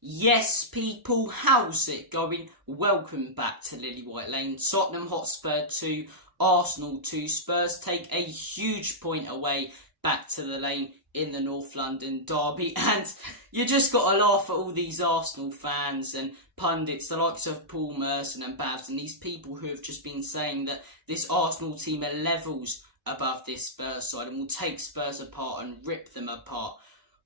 Yes, people, how's it going? Welcome back to Lily White Lane. Tottenham Hotspur 2, Arsenal 2. Spurs take a huge point away back to the lane in the North London derby. And you just got to laugh at all these Arsenal fans and pundits, the likes of Paul Merson and Babs, and these people who have just been saying that this Arsenal team are levels above this Spurs side and will take Spurs apart and rip them apart.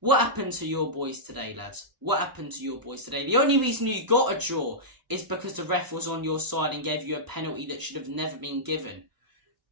What happened to your boys today, lads? What happened to your boys today? The only reason you got a draw is because the ref was on your side and gave you a penalty that should have never been given.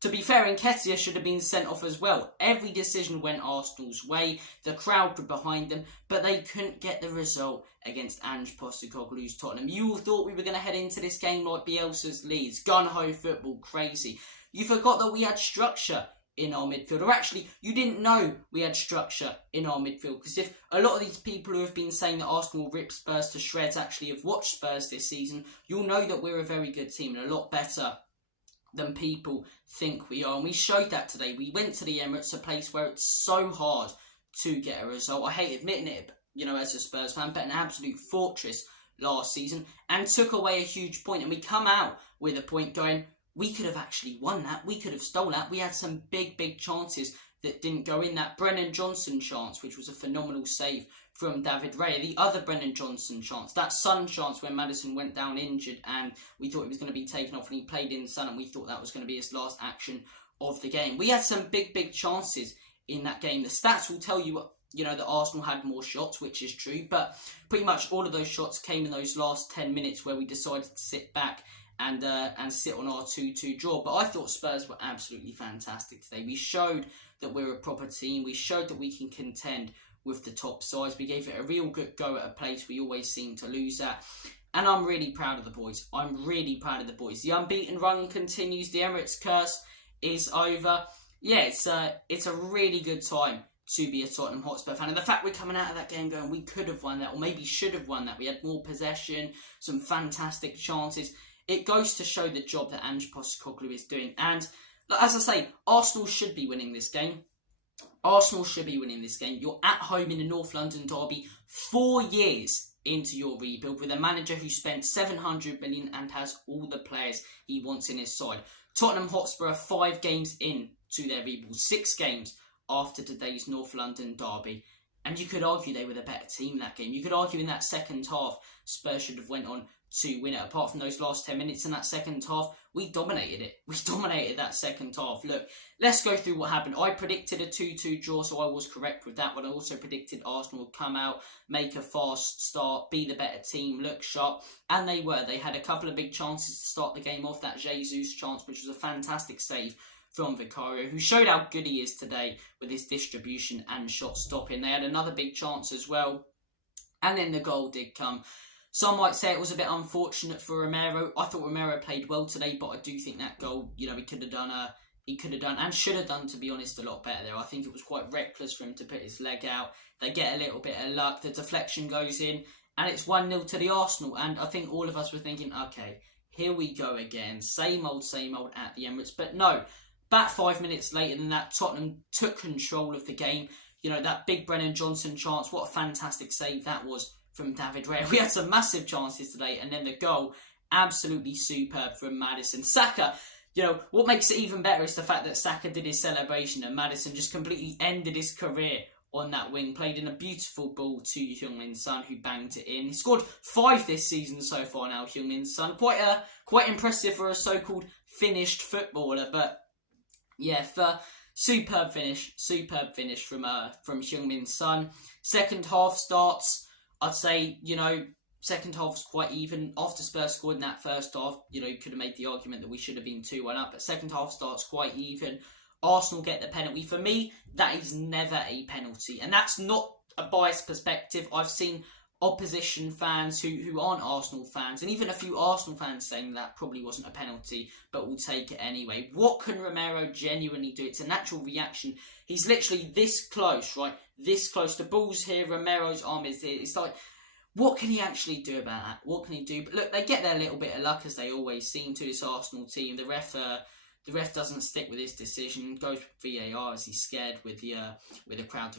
To be fair, Nketiah should have been sent off as well. Every decision went Arsenal's way. The crowd were behind them, but they couldn't get the result against Ange Postecoglou's Tottenham. You all thought we were going to head into this game like Bielsa's Leeds. Gun-ho football, crazy. You forgot that we had structure in our midfield, or actually you didn't know we had structure in our midfield, because if a lot of these people who have been saying that Arsenal will rip Spurs to shreds actually have watched Spurs this season, you'll know that we're a very good team and a lot better than people think we are, and we showed that today. We went to the Emirates, a place where it's so hard to get a result. I hate admitting it, as a Spurs fan, but an absolute fortress last season, and took away a huge point, and we come out with a point going, we could have actually won that. We could have stolen that. We had some big chances that didn't go in. That Brennan Johnson chance, which was a phenomenal save from David Raya. The other Brennan Johnson chance, that Son chance when Maddison went down injured and we thought he was going to be taken off and he played in Son and we thought that was going to be his last action of the game. We had some big chances in that game. The stats will tell you, that Arsenal had more shots, which is true, but pretty much all of those shots came in those last 10 minutes where we decided to sit back and sit on our 2-2 draw. But I thought Spurs were absolutely fantastic today. We showed that we're a proper team. We showed that we can contend with the top sides. We gave it a real good go at a place we always seem to lose at. And I'm really proud of the boys. I'm really proud of the boys. The unbeaten run continues. The Emirates curse is over. Yeah, it's a really good time to be a Tottenham Hotspur fan. And the fact we're coming out of that game going, we could have won that, or maybe should have won that. We had more possession, some fantastic chances. It goes to show the job that Ange Postecoglou is doing. And as I say, Arsenal should be winning this game. Arsenal should be winning this game. You're at home in the North London derby 4 years into your rebuild with a manager who spent 700 million and has all the players he wants in his side. Tottenham Hotspur are 5 games in to their rebuild, 6 games after today's North London derby. And you could argue they were the better team in that game. You could argue in that second half, Spurs should have went on to win it. Apart from those last 10 minutes in that second half, we dominated it. We dominated that second half. Look, let's go through what happened. I predicted a 2-2 draw, so I was correct with that. But I also predicted Arsenal would come out, make a fast start, be the better team, look sharp. And they were. They had a couple of big chances to start the game off. That Jesus chance, which was a fantastic save from Vicario, who showed how good he is today with his distribution and shot stopping. They had another big chance as well. And then the goal did come. Some might say it was a bit unfortunate for Romero. I thought Romero played well today, but I do think that goal, he could have done and should have done, to be honest, a lot better there. I think it was quite reckless for him to put his leg out. They get a little bit of luck. The deflection goes in, and it's 1-0 to the Arsenal. And I think all of us were thinking, okay, here we go again. Same old at the Emirates. But no, about 5 minutes later than that, Tottenham took control of the game. That big Brennan Johnson chance, what a fantastic save that was from David Raya. We had some massive chances today, and then the goal, absolutely superb from Maddison. Saka, what makes it even better is the fact that Saka did his celebration and Maddison just completely ended his career on that wing, played in a beautiful ball to Heung-min Son, who banged it in. He scored 5 this season so far now, Heung-min Son. Quite impressive for a so-called finished footballer, but yeah, superb finish from Heung-min Son. Second half starts, I'd say, second half's quite even. After Spurs scored in that first half, you could have made the argument that we should have been 2-1 up, but second half starts quite even. Arsenal get the penalty. For me, that is never a penalty, and that's not a biased perspective. I've seen opposition fans who aren't Arsenal fans, and even a few Arsenal fans saying that probably wasn't a penalty, but we'll take it anyway. What can Romero genuinely do? It's a natural reaction. He's literally this close, right? This close. The ball's here, Romero's arm is here. It's like, what can he actually do about that? What can he do? But look, they get their little bit of luck, as they always seem to, this Arsenal team. The ref doesn't stick with his decision, goes with VAR as he's scared with the crowd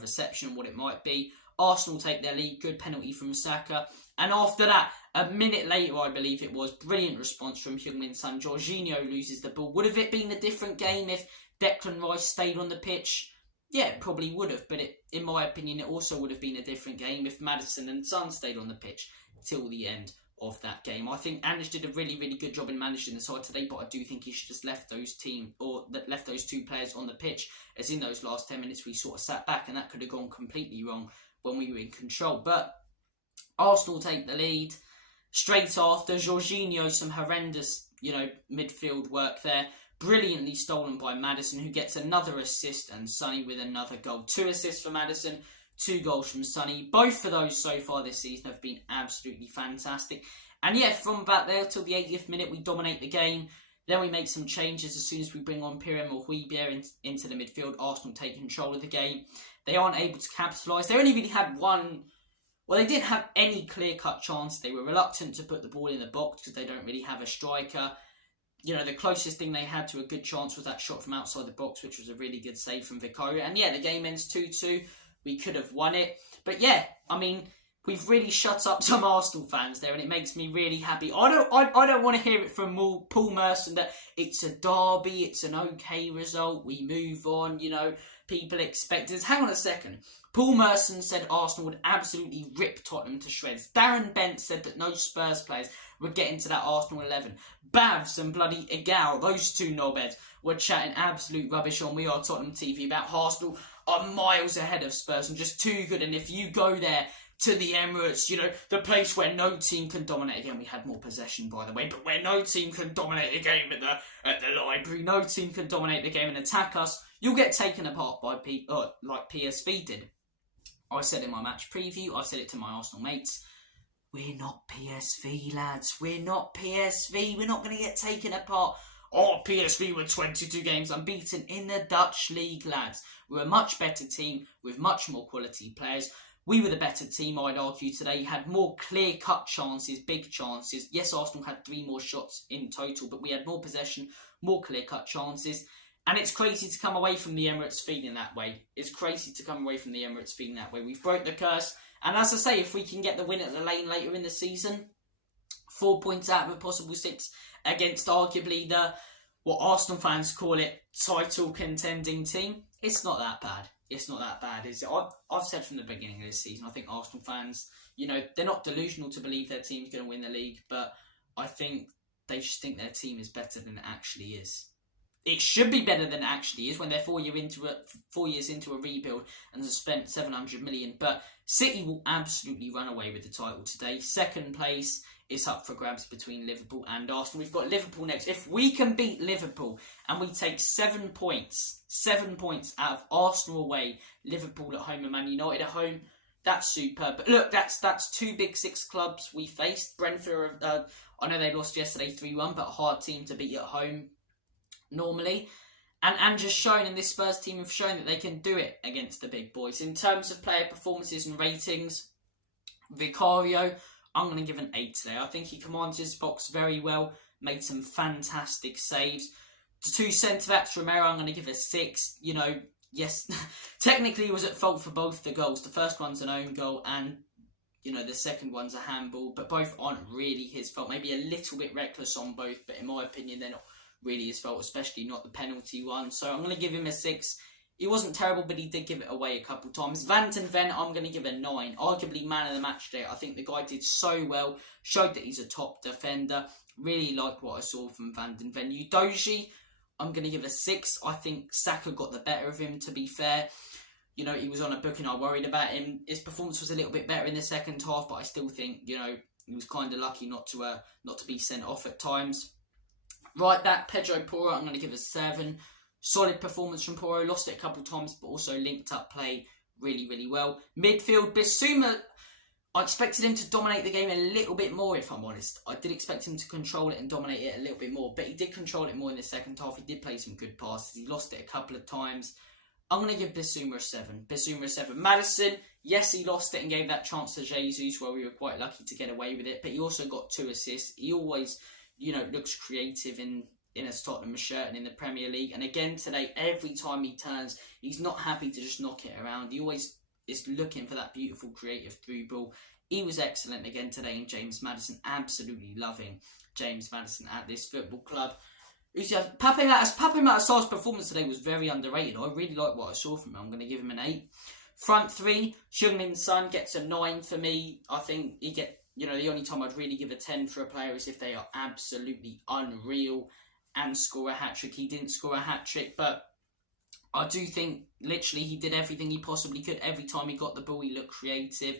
reception, what it might be. Arsenal take their lead, good penalty from Saka. And after that, a minute later, I believe it was, brilliant response from Heung-min Son. Jorginho loses the ball. Would have it been a different game if Declan Rice stayed on the pitch? Yeah, it probably would have, but in my opinion, it also would have been a different game if Maddison and Son stayed on the pitch till the end of that game. I think Ange did a really, really good job in managing the side today, but I do think he should have left those two players on the pitch, as in those last 10 minutes we sort of sat back, and that could have gone completely wrong when we were in control. But Arsenal take the lead. Straight after, Jorginho, some horrendous, midfield work there. Brilliantly stolen by Maddison, who gets another assist, and Sonny with another goal. 2 assists for Maddison, 2 goals from Sonny. Both of those so far this season have been absolutely fantastic. And yeah, from about there till the 80th minute, we dominate the game. Then we make some changes as soon as we bring on Pierre-Emile Højbjerg into the midfield. Arsenal take control of the game. They aren't able to capitalise. They only really had one... Well, they didn't have any clear-cut chance. They were reluctant to put the ball in the box because they don't really have a striker. The closest thing they had to a good chance was that shot from outside the box, which was a really good save from Vicario. And yeah, the game ends 2-2. We could have won it. But yeah, we've really shut up some Arsenal fans there, and it makes me really happy. I don't want to hear it from Paul Merson that it's a derby, it's an okay result, we move on, people expect us. Hang on a second. Paul Merson said Arsenal would absolutely rip Tottenham to shreds. Darren Bent said that no Spurs players would get into that Arsenal 11. Bavs and bloody Egal, those two knobheads, were chatting absolute rubbish on We Are Tottenham TV about Arsenal are miles ahead of Spurs and just too good. And if you go there to the Emirates, the place where no team can dominate. Again, we had more possession, by the way, but where no team can dominate the game at the library, no team can dominate the game and attack us, you'll get taken apart by like PSV did. I said in my match preview, I've said it to my Arsenal mates, we're not PSV, lads. We're not PSV. We're not going to get taken apart. Oh, PSV were 22 games unbeaten in the Dutch league, lads. We're a much better team with much more quality players. We were the better team, I'd argue, today. Had more clear-cut chances, big chances. Yes, Arsenal had 3 more shots in total, but we had more possession, more clear-cut chances. And it's crazy to come away from the Emirates feeling that way. It's crazy to come away from the Emirates feeling that way. We've broke the curse. And as I say, if we can get the win at the Lane later in the season, 4 points out of a possible 6 against arguably what Arsenal fans call it, title contending team, it's not that bad. It's not that bad, is it? I've said from the beginning of this season, I think Arsenal fans, they're not delusional to believe their team's going to win the league, but I think they just think their team is better than it actually is. It should be better than it actually is when they're 4 years into a rebuild and have spent 700 million. But City will absolutely run away with the title today. Second place is up for grabs between Liverpool and Arsenal. We've got Liverpool next. If we can beat Liverpool and we take 7 points out of Arsenal away, Liverpool at home and Man United at home, that's superb. But look, that's 2 big 6 clubs we faced. Brentford, I know they lost yesterday 3-1, but a hard team to beat at home normally. And just shown, and this Spurs team have shown that they can do it against the big boys. In terms of player performances and ratings, Vicario, I'm going to give an 8 today. I think he commanded his box very well, made some fantastic saves. The 2 centre-backs, Romero, I'm going to give a 6. Yes, technically he was at fault for both the goals. The first one's an own goal and, the second one's a handball, but both aren't really his fault. Maybe a little bit reckless on both, but in my opinion, they're not really his fault, especially not the penalty one. So I'm going to give him a 6. He wasn't terrible, but he did give it away a couple of times. Van den Ven, I'm going to give a 9. Arguably man of the match today. I think the guy did so well. Showed that he's a top defender. Really liked what I saw from Van den Ven. Udogie, I'm going to give a 6. I think Saka got the better of him, to be fair. He was on a booking. I worried about him. His performance was a little bit better in the second half, but I still think, he was kind of lucky not to be sent off at times. Right back, Pedro Porro, I'm going to give a 7. Solid performance from Porro. Lost it a couple of times, but also linked up play really, really well. Midfield, Bissouma, I expected him to dominate the game a little bit more, if I'm honest. I did expect him to control it and dominate it a little bit more, but he did control it more in the second half. He did play some good passes. He lost it a couple of times. I'm going to give Bissouma a 7. Bissouma a 7. Maddison, yes, he lost it and gave that chance to Jesus, where we were quite lucky to get away with it, but he also got 2 assists. He always, looks creative in a Tottenham shirt and in the Premier League. And again today, every time he turns, he's not happy to just knock it around. He always is looking for that beautiful creative through ball. He was excellent again today, and James Maddison, absolutely loving James Maddison at this football club. Pape Matasar's performance today was very underrated. I really like what I saw from him. I'm going to give him an 8. Front 3, Heung-min Son gets a 9 for me. I think the only time I'd really give a 10 for a player is if they are absolutely unreal and score a hat-trick. He didn't score a hat-trick, but I do think literally he did everything he possibly could. Every time he got the ball, he looked creative.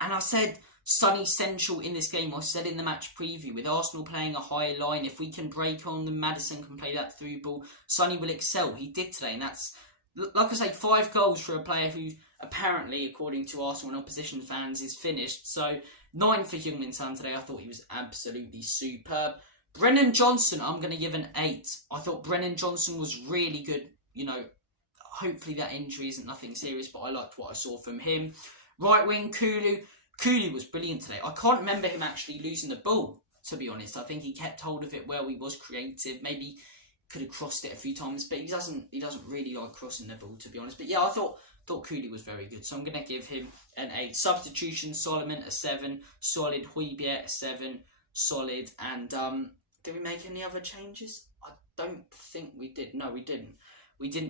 And I said Sonny central in this game. I said in the match preview, with Arsenal playing a higher line, if we can break on them, Maddison can play that through ball, Sonny will excel. He did today, and that's, like I say, 5 goals for a player who apparently, according to Arsenal and opposition fans, is finished. So 9 for Heung-min Son today. I thought he was absolutely superb. Brennan Johnson, I'm going to give an 8. I thought Brennan Johnson was really good. Hopefully that injury isn't nothing serious, but I liked what I saw from him. Right wing, Kulu. Kulu was brilliant today. I can't remember him actually losing the ball, to be honest. I think he kept hold of it well. He was creative. Maybe could have crossed it a few times, but he doesn't really like crossing the ball, to be honest. But yeah, I thought Kulu was very good, so I'm going to give him an 8. Substitution, Solomon a 7. Solid. Højbjerg a 7. Solid. And did we make any other changes? I don't think we did. No, we didn't.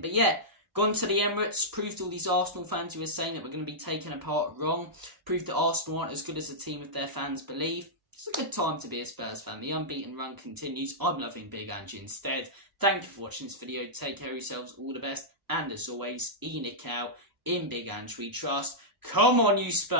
But yeah, gone to the Emirates, proved all these Arsenal fans who were saying that we're going to be taken apart wrong. Proved that Arsenal aren't as good as a team as their fans believe. It's a good time to be a Spurs fan. The unbeaten run continues. I'm loving Big Angie instead. Thank you for watching this video. Take care of yourselves. All the best. And as always, Enoch out in Big Ange we trust. Come on, you Spurs.